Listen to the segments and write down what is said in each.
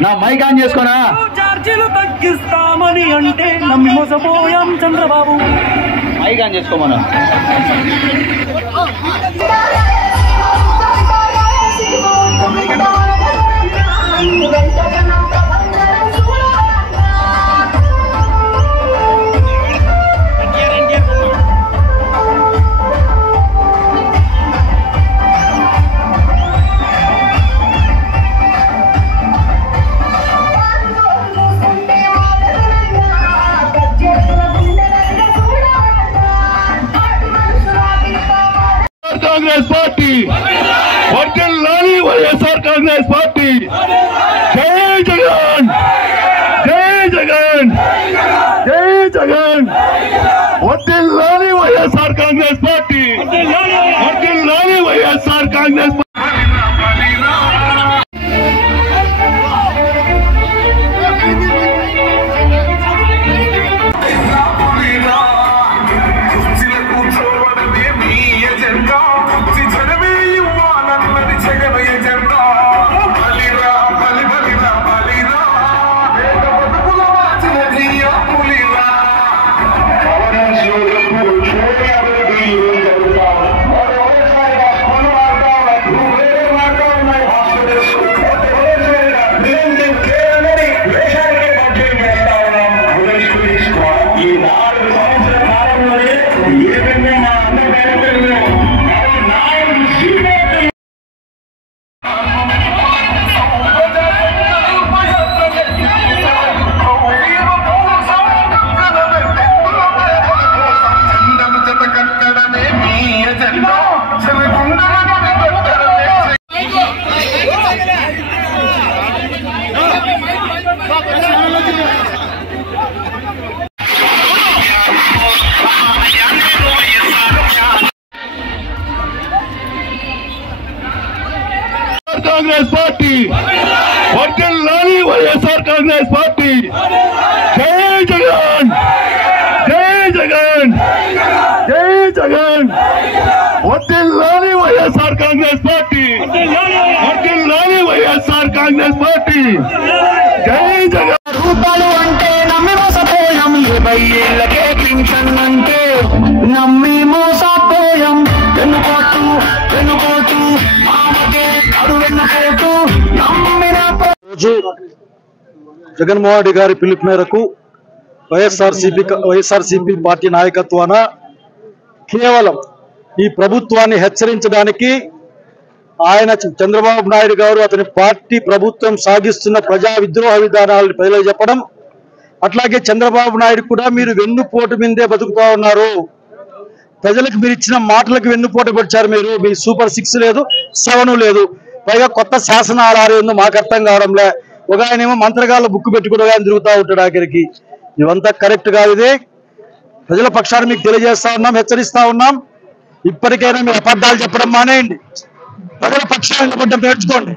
నా mic on చేసుకోనా? చార్జీలు తగ్గిస్తామని అంటే నమ్మి మోసపోయాం చంద్రబాబు. మైక్ ఆన్ చేసుకోమన్నా. कांग्रेस पार्टी वर्तिल्लाली వైఎస్ఆర్ कांग्रेस पार्टी जय जगन जय जगन जय जगन वर्तिल्लाली వైఎస్ఆర్ कांग्रेस पार्टी वर्तिल्लाली వైఎస్ఆర్ कांग्रेस कांग्रेस पार्टी वर्तिल्लाली వైఎస్ఆర్ कांग्रेस पार्टी जय जगन जय जगन जय जगन वर्तिल्लाली వైఎస్ఆర్ कांग्रेस पार्टी वर्तिल्लाली వైఎస్ఆర్ कांग्रेस पार्टी जय जगन రూపాయలు అంటే నమ్మి మోసపోయాం, 20 ఏళ్ళకే పింఛన్ అంటే నమ్మి మోసపోయాం. వెన్నుపోటు వెన్నుపోటు జగన్మోహన్ రెడ్డి గారి పిలుపు మేరకు వైఎస్ఆర్సీపీ పార్టీ నాయకత్వాన కేవలం ఈ ప్రభుత్వాన్ని హెచ్చరించడానికి ఆయన చంద్రబాబు నాయుడు గారు అతని పార్టీ ప్రభుత్వం సాగిస్తున్న ప్రజా విద్రోహ విధానాలను ప్రజలకు చెప్పడం, అట్లాగే చంద్రబాబు నాయుడు కూడా మీరు వెన్నుపోటు మీదే బతుకుతా ఉన్నారు, ప్రజలకు మీరు ఇచ్చిన మాటలకు వెన్నుపోటు పడిచారు, మీరు మీ సూపర్ 6 లేదు 7 లేదు, పైగా కొత్త శాసనాలు ఏందో మాకు అర్థం కావడంలే, ఒక ఆయనేమో మంత్రగాళ్ళ బుక్ పెట్టుకుని ఆయన తిరుగుతూ ఉంటాడు ఆఖరికి. ఇవంతా కరెక్ట్ కాదు. ఇది ప్రజల పక్షాన్ని మీకు తెలియజేస్తా ఉన్నాం, హెచ్చరిస్తా ఉన్నాం. ఇప్పటికైనా మీరు అబద్ధాలు చెప్పడం మానేయండి, ప్రజల పక్షాన్ని నిలబడ్డం నేర్చుకోండి,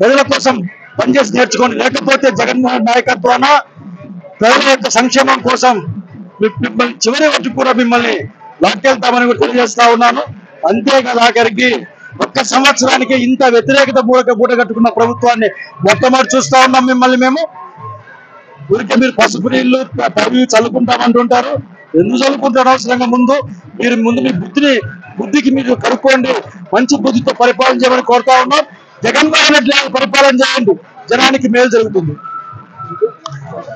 ప్రజల కోసం పనిచేసి నేర్చుకోండి. లేకపోతే జగన్మోహన్ నాయకత్వాన ప్రజల యొక్క సంక్షేమం కోసం మిమ్మల్ని చివరి వరకు కూడా మిమ్మల్ని లాక్కెళ్తామని కూడా తెలియజేస్తా ఉన్నాను. అంతేకాదు ఆఖరికి 1 సంవత్సరానికి ఇంత వ్యతిరేకత మూట కట్టుకున్న ప్రభుత్వాన్ని మొట్టమొదటి చూస్తా ఉన్నాం మిమ్మల్ని మేము. ఊరికే మీరు పసుపు నీళ్లు పవి చల్లుకుంటామంటుంటారు, ఎందుకు చల్లుకుంటారు అవసరంగా? మీరు మీ బుద్ధికి మీరు కనుక్కోండి, మంచి బుద్ధితో పరిపాలన చేయమని కోరుతా ఉన్నాం. జగన్మోహన్ రెడ్డి పరిపాలన చేయండి, జనానికి మేలు జరుగుతుంది.